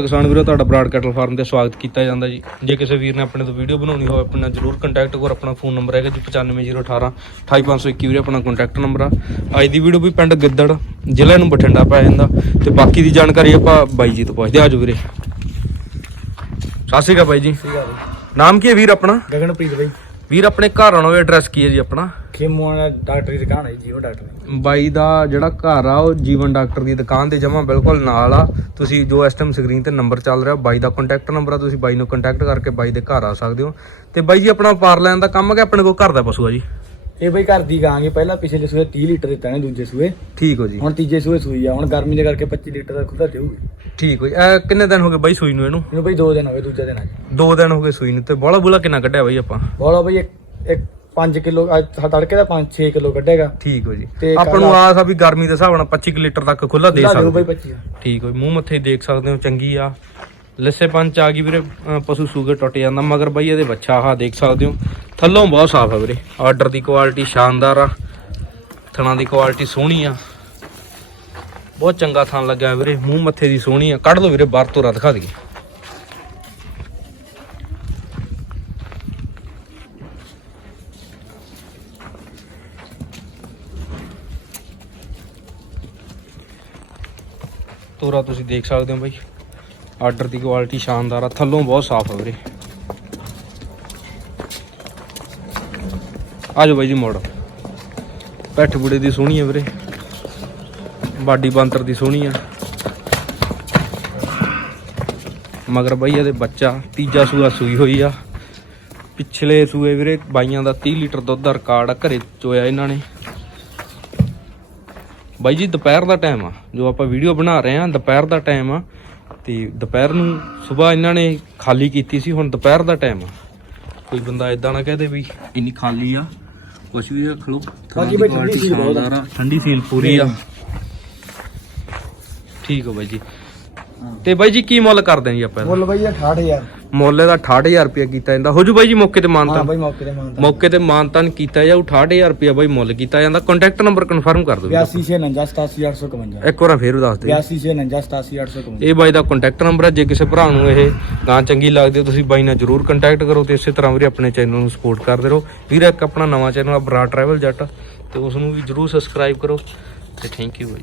ਕਿਸਾਨ ਵੀਰੋ ਤੁਹਾਡਾ ਬਰਾਡ ਕੈਟਲ ਫਾਰਮ ਤੇ ਸਵਾਗਤ ਕੀਤਾ ਜਾਂਦਾ ਜੀ। ਜੇ ਕਿਸੇ ਵੀਰ ਨੇ ਆਪਣੇ ਤੋਂ ਵੀਡੀਓ ਬਣਾਉਣੀ ਹੋਵੇ ਆਪਣੇ ਨਾਲ ਜਰੂਰ ਕੰਟੈਕਟ ਕਰੋ। ਆਪਣਾ ਫੋਨ ਨੰਬਰ ਹੈਗਾ ਜੀ 95018 28521 ਵੀਰੇ ਆਪਣਾ ਕੰਟੈਕਟ ਨੰਬਰ ਆ। ਅੱਜ ਦੀ ਵੀਡੀਓ ਵੀ ਪਿੰਡ ਗਿੱਦੜ ਜ਼ਿਲ੍ਹਾ ਨੂੰ ਬਠਿੰਡਾ ਪੈ ਜਾਂਦਾ। ਤੇ ਬਾਕੀ ਦੀ ਜਾਣਕਾਰੀ ਆਪਾਂ ਬਾਈ ਜੀ ਤੋਂ ਪੁੱਛਦੇ ਆਜੋ ਵੀਰੇ। ਸਤਿ ਸ਼੍ਰੀ ਅਕਾਲ ਬਾਈ ਜੀ। ਨਾਮ ਕੀ ਹੈ ਵੀਰ ਆਪਣਾ? ਗਗਨਪ੍ਰੀਤ ਬਾਈ। ਵੀਰ ਆਪਣੇ ਘਰ ਆਉਣਾ ਹੋਵੇ ਐਡਰੈਸ ਕੀ ਹੈ ਜੀ ਆਪਣਾ? ਖੇਮੂਆਂ ਦਾ ਡਾਕਟਰ ਦੀ ਦੁਕਾਨ ਹੈ ਜੀਵਨ ਡਾਕਟਰ ਬਾਈ ਦਾ ਜਿਹੜਾ ਘਰ ਆ ਉਹ ਜੀਵਨ ਡਾਕਟਰ ਦੀ ਦੁਕਾਨ ਦੇ ਜਮਾ ਬਿਲਕੁਲ ਨਾਲ ਆ। ਤੁਸੀਂ ਜੋ ਇਸ ਟਾਈਮ ਸਕਰੀਨ ਤੇ ਨੰਬਰ ਚੱਲ ਰਿਹਾ ਬਾਈ ਦਾ ਕੰਟੈਕਟ ਨੰਬਰ ਆ ਤੁਸੀਂ ਬਾਈ ਨੂੰ ਕੰਟੈਕਟ ਕਰਕੇ ਬਾਈ ਦੇ ਘਰ ਆ ਸਕਦੇ ਹੋ। ਤੇ ਬਾਈ ਜੀ ਆਪਣਾ ਪਾਰ ਲੈਣ ਦਾ ਕੰਮ ਹੈ ਕਿ ਆਪਣੇ ਕੋਲ ਘਰ ਦਾ ਪਸ਼ੂ ਆ ਜੀ? ਇਹ ਬਈ ਘਰ ਦੀ ਗਾਂਗੇ ਪਹਿਲਾਂ ਪਿਛਲੇ ਸੂਏ 30 ਲੀਟਰ ਦਿੱਤਾ ਨੇ ਦੂਜੇ ਸੂਏ। ਠੀਕ ਹੋ ਜੀ। ਹੁਣ ਤੀਜੇ ਸੂਏ ਸੂਈ ਆ ਹੁਣ ਗਰਮੀ ਦੇ ਕਰਕੇ 25 ਲੀਟਰ ਦਾ ਖੁੱਲਾ ਦੇਊਗੀ। ਠੀਕ ਹੋ ਜੀ ਇਹ ਕਿੰਨੇ ਦਿਨ ਹੋ ਗਏ ਬਾਈ ਸੂਈ ਨੂੰ ਇਹਨੂੰ? ਇਹਨੂੰ ਬਈ 2 ਦਿਨ ਹੋ ਗਏ ਦੂਜੇ ਦਿਨ ਅੱਜ ਦੋ ਦਿਨ ਹੋ ਗਏ ਸੂਈ ਨੂੰ ਤੇ ਬੋਲਾ ਬੁਲਾ ਕਿੰਨਾ ਕੱਢਿਆ ਬਾਈ ਆਪਾਂ? ਬੋਲਾ ਬਈ ਇੱਕ ਇੱਕ 5 ਕਿਲੋ ਤੜਕੇ ਦਾ 5 6 ਕਿਲੋ ਕੱਢੇਗਾ। ਠੀਕ ਹੋ ਜੀ। ਤੇ ਆਪਾਂ ਨੂੰ ਆਸ ਆ ਵੀ ਗਰਮੀ ਦੇ ਹਿਸਾਬ ਨਾਲ 25 ਕੁ ਲੀਟਰ ਤੱਕ ਖੁੱਲਾ ਦੇ ਸਕਦੇ ਬਈ 25 ਠੀਕ ਮੂੰਹ ਮੱਥੇ ਦੇਖ ਸਕਦੇ ਹੋ ਚੰਗੀ ਆ। ਲੱਸੇ ਪੰਚ ਆ ਗਈ ਵੀਰੇ ਅਹ ਪਸ਼ੂ ਸੂਗੇ ਟੁੱਟ ਜਾਂਦਾ ਮਗਰ ਬਈ ਇਹਦੇ ਬੱਚਾ ਆਹ ਦੇਖ ਸਕਦੇ ਹੋ। ਥੱਲੋਂ ਬਹੁਤ ਸਾਫ਼ ਆ ਵੀਰੇ। ਆਰਡਰ ਦੀ ਕੁਆਲਿਟੀ ਸ਼ਾਨਦਾਰ ਆ। ਥਣਾ ਦੀ ਕੁਆਲਿਟੀ ਸੋਹਣੀ ਆ। ਬਹੁਤ ਚੰਗਾ ਥਾਂ ਲੱਗਿਆ ਵੀਰੇ, ਮੂੰਹ ਮੱਥੇ ਦੀ ਸੋਹਣੀ ਆ। ਕੱਢ ਲਓ ਵੀਰੇ, ਬਾਹਰ ਤੋਰਾ ਦਿਖਾ ਦਈਏ। ਤੋਰਾ ਤੁਸੀਂ ਦੇਖ ਸਕਦੇ ਹੋ ਬਾਈ। ਆਰਡਰ ਦੀ ਕੁਆਲਿਟੀ ਸ਼ਾਨਦਾਰ ਆ, ਥੱਲੋਂ ਬਹੁਤ ਸਾਫ਼ ਆ ਵੀਰੇ। ਆ ਜਾਓ ਬਾਈ ਜੀ ਮੋੜ। ਪੈਠ ਬੁੜੇ ਦੀ ਸੋਹਣੀ ਆ ਵੀਰੇ। ਬਾਡੀ ਬਾਂਤਰ ਦੀ ਸੋਹਣੀ ਆ। ਮਗਰ ਬਾਈ ਇਹਦੇ ਬੱਚਾ ਤੀਜਾ ਸੂਆ ਸੂਈ ਹੋਈ ਆ। ਪਿਛਲੇ ਸੂਏ ਵੀਰੇ ਬਾਈਆਂ ਦਾ 30 ਲੀਟਰ ਦੁੱਧ ਦਾ ਰਿਕਾਰਡ ਆ ਘਰੇ ਚੋਇਆ ਇਹਨਾਂ ਨੇ। ਬਾਈ ਜੀ ਦੁਪਹਿਰ ਦਾ ਟਾਈਮ ਆ। ਜੋ ਆਪਾਂ ਵੀਡੀਓ ਬਣਾ ਰਹੇ ਆ ਦੁਪਹਿਰ ਦਾ ਟਾਈਮ ਆ। ਤੇ ਦੁਪਹਿਰ ਨੂੰ ਸਵੇਰ ਇਹਨਾਂ ਨੇ ਖਾਲੀ ਕੀਤੀ ਸੀ ਹੁਣ ਦੁਪਹਿਰ ਦਾ ਟਾਈਮ ਆ। ਕੋਈ ਬੰਦਾ ਇਦਾਂ ਨਾ ਕਹਦੇ ਵੀ ਇੰਨੀ ਖਾਲੀ ਆ। ਕੁਛ ਵੀ ਰੱਖ ਲਓ। ਬਾਕੀ ਬਈ ਠੰਡੀ ਸੀਲ ਬਹੁਤ ਆ। ਸ਼ਾਨਦਾਰ ਆ, ਠੰਡੀ ਸੀਲ ਪੂਰੀ ਆ। ਠੀਕ ਹੋ ਬਾਈ ਜੀ। ਤੇ ਬਾਈ ਜੀ ਕੀ ਮੁੱਲ ਕਰਦੇ ਜੀ ਆਪਾਂ ਇਹਦਾ? ਮੁੱਲ ਬਈ 68000 ਮੁੱਲ ਇਹਦਾ 68000 ਰੁਪਏ ਕੀਤਾ ਜਾਂਦਾ। ਹੋ ਜੂ ਬਾਈ ਜੀ ਮੌਕੇ ਤੇ ਹਾਂ ਮਾਨਤਾ ਬਈ ਮੌਕੇ ਤੇ ਮੰਨਦਾ ਮੌਕੇ ਤੇ ਮਾਨਤਾਨ ਕੀਤਾ ਜਾਊ 68000 ਰੁਪਏ ਬਾਈ ਮੁੱਲ ਕੀਤਾ ਜਾਂਦਾ। ਕੰਟੈਕਟ ਨੰਬਰ ਕਨਫਰਮ ਕਰ ਦਿਓ 8249 ਇੱਕ ਵਾਰ ਫੇਰ ਦੱਸ ਦਿਓ 8249 ਇਹ ਬਾਈ ਦਾ ਕੰਟੈਕਟ ਨੰਬਰ ਹੈ ਜੇ ਕਿਸੇ ਭਰਾ ਨੂੰ ਇਹ ਗਾਂ ਚੰਗੀ ਲੱਗਦੀ ਹੈ ਤੁਸੀਂ ਬਾਈ ਨਾਲ ਜਰੂਰ ਕੰਟੈਕਟ ਕਰੋ ਤੇ ਇਸੇ ਤਰ੍ਹਾਂ ਵੀਰੇ ਆਪਣੇ ਚੈਨਲ ਨੂੰ ਸਪੋਰਟ ਕਰਦੇ ਰਹੋ। ਵੀਰੇ ਇੱਕ ਆਪਣਾ ਨਵਾਂ ਚੈਨਲ ਆ ਬਰਾ ਟਰੈਵਲ ਜੱਟ। ਤੇ ਉਸ ਨੂੰ ਵੀ ਜਰੂਰ ਸਬਸਕ੍ਰਾਈਬ ਕਰੋ। ਤੇ ਥੈਂਕ ਯੂ ਬਾਈ